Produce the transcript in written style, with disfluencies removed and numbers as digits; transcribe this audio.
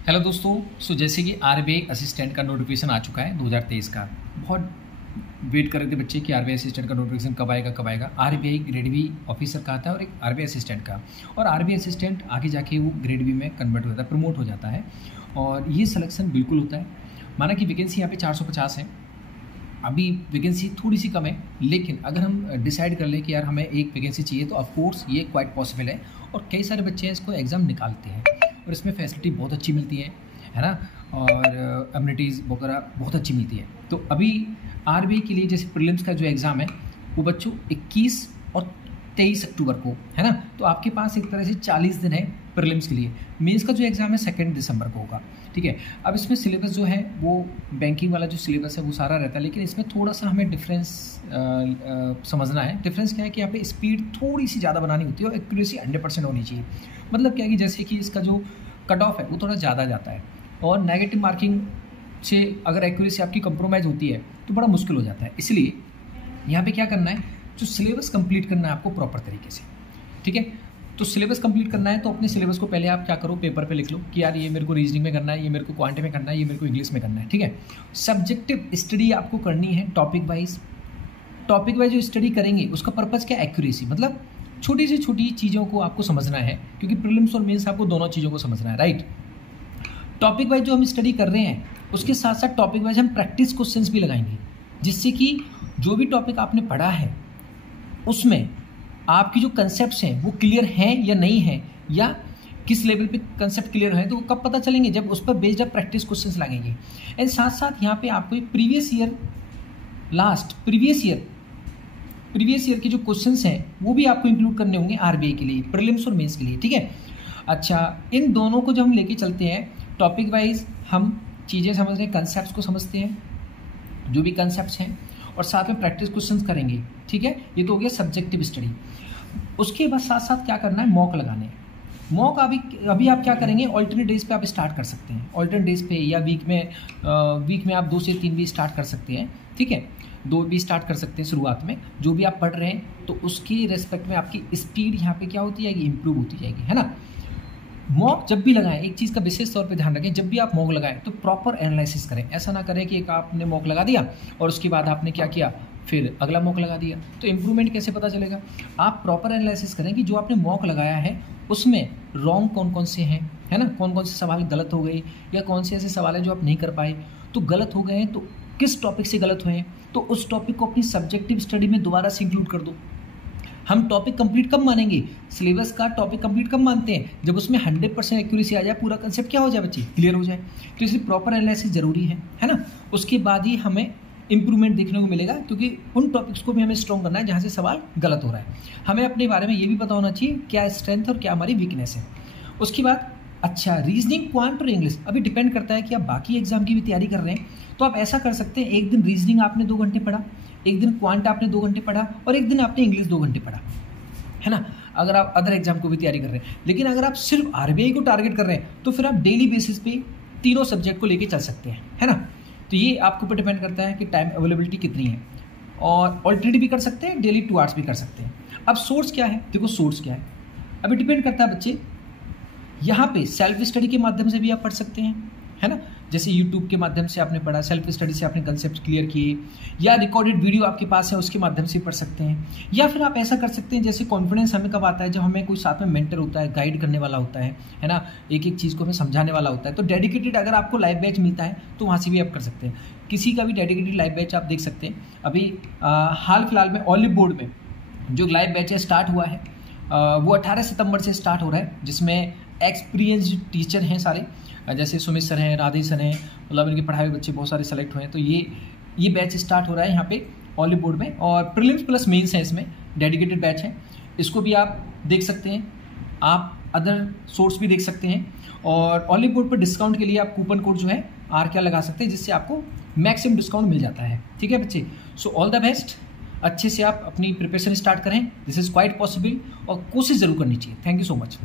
Hello दोस्तों। जैसे कि आरबीआई असिस्टेंट का नोटिफिकेशन आ चुका है 2023 का। बहुत वेट कर रहे थे बच्चे कि आरबीआई असिस्टेंट का नोटिफिकेशन कब आएगा। आरबीआई ग्रेड बी ऑफिसर का आता है और एक आरबीआई असिस्टेंट का। और आरबीआई असिस्टेंट आगे जाके वो ग्रेड बी में कन्वर्ट हो जाता है, प्रमोट हो जाता है और ये सिलेक्शन बिल्कुल होता है। माना कि वैकेंसी यहाँ पे 450 है, अभी वैकेंसी थोड़ी सी कम है, लेकिन अगर हम डिसाइड कर लें कि यार हमें एक वैकेंसी चाहिए तो ऑफकोर्स ये क्वाइट पॉसिबल है। और कई सारे बच्चे हैं इसको एग्ज़ाम निकालते हैं और इसमें फैसिलिटी बहुत अच्छी मिलती है ना, और अम्यूनिटीज़ वगैरह बहुत अच्छी मिलती है। तो अभी आरबीआई के लिए जैसे प्रीलिम्स का जो एग्ज़ाम है वो बच्चों 21 और 23 अक्टूबर को है ना, तो आपके पास एक तरह से 40 दिन है प्रीलिम्स के लिए। मेंस का जो एग्ज़ाम है 2 दिसंबर को होगा, ठीक है। अब इसमें सिलेबस जो है वो बैंकिंग वाला जो सिलेबस है वो सारा रहता है, लेकिन इसमें थोड़ा सा हमें डिफरेंस समझना है। डिफरेंस क्या है कि यहाँ पे स्पीड थोड़ी सी ज़्यादा बनानी होती है और एक्यूरेसी 100% होनी चाहिए। मतलब क्या है कि जैसे कि इसका जो कट ऑफ है वो थोड़ा ज़्यादा जाता है और नेगेटिव मार्किंग से अगर एक्यूरेसी आपकी कंप्रोमाइज़ होती है तो बड़ा मुश्किल हो जाता है। इसलिए यहाँ पे क्या करना है, जो सिलेबस कंप्लीट करना है आपको प्रॉपर तरीके से, ठीक है। तो सिलेबस कंप्लीट करना है तो अपने सिलेबस को पहले आप क्या करो, पेपर पे लिख लो कि यार ये मेरे को रीजनिंग में करना है, ये मेरे को क्वांट में करना है, ये मेरे को इंग्लिश में करना है, ठीक है। सब्जेक्टिव स्टडी आपको करनी है टॉपिक वाइज जो स्टडी करेंगे उसका पर्पज़ क्या, एक्यूरेसी। मतलब छोटी से छोटी चीज़ों को आपको समझना है, क्योंकि प्रीलिम्स और मेंस आपको दोनों चीज़ों को समझना है, राइट। टॉपिक वाइज जो हम स्टडी कर रहे हैं उसके साथ साथ टॉपिक वाइज हम प्रैक्टिस क्वेश्चंस भी लगाएंगे, जिससे कि जो भी टॉपिक आपने पढ़ा है उसमें आपकी जो कंसेप्ट्स हैं वो क्लियर हैं या नहीं हैं, या किस लेवल पे कंसेप्ट क्लियर है, तो कब पता चलेंगे, जब उस पर बेस्ड आप प्रैक्टिस क्वेश्चंस लगेंगे। एंड साथ साथ यहाँ पे आपको प्रीवियस ईयर के जो क्वेश्चंस हैं वो भी आपको इंक्लूड करने होंगे आरबीआई के लिए, प्रीलिम्स और मेंस के लिए, ठीक है। अच्छा, इन दोनों को जब हम लेके चलते हैं टॉपिक वाइज, हम चीज़ें समझ रहे हैं, कंसेप्ट को समझते हैं, जो भी कंसेप्ट हैं, और साथ में प्रैक्टिस क्वेश्चंस करेंगे, ठीक है। ये तो हो गया सब्जेक्टिव स्टडी। उसके बाद साथ साथ क्या करना है, मॉक लगाने हैं। मॉक अभी आप क्या करेंगे, ऑल्टरनेट डेज पे आप स्टार्ट कर सकते हैं, ऑल्टरनेट डेज पे या वीक में आप 2 से 3 भी स्टार्ट कर सकते हैं, ठीक है। 2 भी स्टार्ट कर सकते हैं शुरुआत में, जो भी आप पढ़ रहे हैं तो उसके रेस्पेक्ट में आपकी स्पीड यहाँ पे क्या होती जाएगी, इंप्रूव होती जाएगी, है ना। मॉक जब भी लगाएं, एक चीज़ का विशेष तौर पे ध्यान रखें, जब भी आप मॉक लगाएं तो प्रॉपर एनालिसिस करें। ऐसा ना करें कि एक आपने मॉक लगा दिया और उसके बाद आपने क्या किया, फिर अगला मॉक लगा दिया, तो इम्प्रूवमेंट कैसे पता चलेगा। आप प्रॉपर एनालिसिस करें कि जो आपने मॉक लगाया है उसमें रॉन्ग कौन कौन से हैं, है ना, कौन कौन से सवाल गलत हो गए, या कौन से ऐसे सवाल हैं जो आप नहीं कर पाए। तो गलत हो गए हैं तो किस टॉपिक से गलत हुए हैं, तो उस टॉपिक को अपनी सब्जेक्टिव स्टडी में दोबारा से इंक्लूड कर दो। हम टॉपिक कंप्लीट कब मानेंगे, सिलेबस का टॉपिक कंप्लीट कब मानते हैं, जब उसमें 100% एक्यूरेसी आ जाए, पूरा कंसेप्ट क्या हो जाए बच्चे, क्लियर हो जाए। तो इसलिए प्रॉपर एनालिसिस जरूरी है ना। उसके बाद ही हमें इंप्रूवमेंट देखने को मिलेगा, क्योंकि उन टॉपिक्स को भी हमें स्ट्रॉन्ग करना है जहाँ से सवाल गलत हो रहा है। हमें अपने बारे में ये भी पता होना चाहिए क्या स्ट्रेंथ और क्या हमारी वीकनेस है। उसके बाद अच्छा, रीजनिंग, क्वांट और इंग्लिश अभी डिपेंड करता है कि आप बाकी एग्जाम की भी तैयारी कर रहे हैं, तो आप ऐसा कर सकते हैं, एक दिन रीजनिंग आपने 2 घंटे पढ़ा, एक दिन क्वांट आपने 2 घंटे पढ़ा, और एक दिन आपने इंग्लिश 2 घंटे पढ़ा, है ना, अगर आप अदर एग्जाम को भी तैयारी कर रहे हैं। लेकिन अगर आप सिर्फ आरबीआई को टारगेट कर रहे हैं तो फिर आप डेली बेसिस पे तीनों सब्जेक्ट को लेके चल सकते हैं, है ना। तो ये आपके ऊपर डिपेंड करता है कि टाइम अवेलेबिलिटी कितनी है, और ऑल्टरनेटिव भी कर सकते हैं, डेली 2 आवर्स भी कर सकते हैं। अब सोर्स क्या है, देखो सोर्स क्या है, अभी डिपेंड करता है बच्चे। यहाँ पे सेल्फ स्टडी के माध्यम से भी आप पढ़ सकते हैं, है ना, जैसे यूट्यूब के माध्यम से आपने पढ़ा, सेल्फ स्टडी से आपने कंसेप्ट क्लियर किए, या रिकॉर्डेड वीडियो आपके पास है उसके माध्यम से पढ़ सकते हैं। या फिर आप ऐसा कर सकते हैं, जैसे कॉन्फिडेंस हमें कब आता है, जब हमें कोई साथ में मेंटर होता है, गाइड करने वाला होता है ना, एक एक चीज़ को हमें समझाने वाला होता है। तो डेडिकेटेड अगर आपको लाइव बैच मिलता है तो वहाँ से भी आप कर सकते हैं। किसी का भी डेडिकेटेड लाइव बैच आप देख सकते हैं। अभी हाल फिलहाल में ऑलिव बोर्ड में जो लाइव बैच स्टार्ट हुआ है वो 18 सितंबर से स्टार्ट हो रहा है, जिसमें एक्सपीरियंस्ड टीचर हैं सारे, जैसे सुमित सर हैं, राधे सर हैं, मतलब इनके पढ़ाए हुए बच्चे बहुत सारे सेलेक्ट हुए हैं। तो ये बैच स्टार्ट हो रहा है यहाँ पे ऑलिव बोर्ड में, और प्रीलिम्स प्लस मेंस है, इसमें डेडिकेटेड बैच है, इसको भी आप देख सकते हैं। आप अदर सोर्स भी देख सकते हैं, और ऑलिव बोर्ड पर डिस्काउंट के लिए आप कूपन कोड जो है RK लगा सकते हैं, जिससे आपको मैक्सिमम डिस्काउंट मिल जाता है, ठीक है बच्चे। सो ऑल द बेस्ट, अच्छे से आप अपनी प्रिपरेशन स्टार्ट करें, दिस इज़ क्वाइट पॉसिबल, और कोशिश जरूर करनी चाहिए। Thank you so much.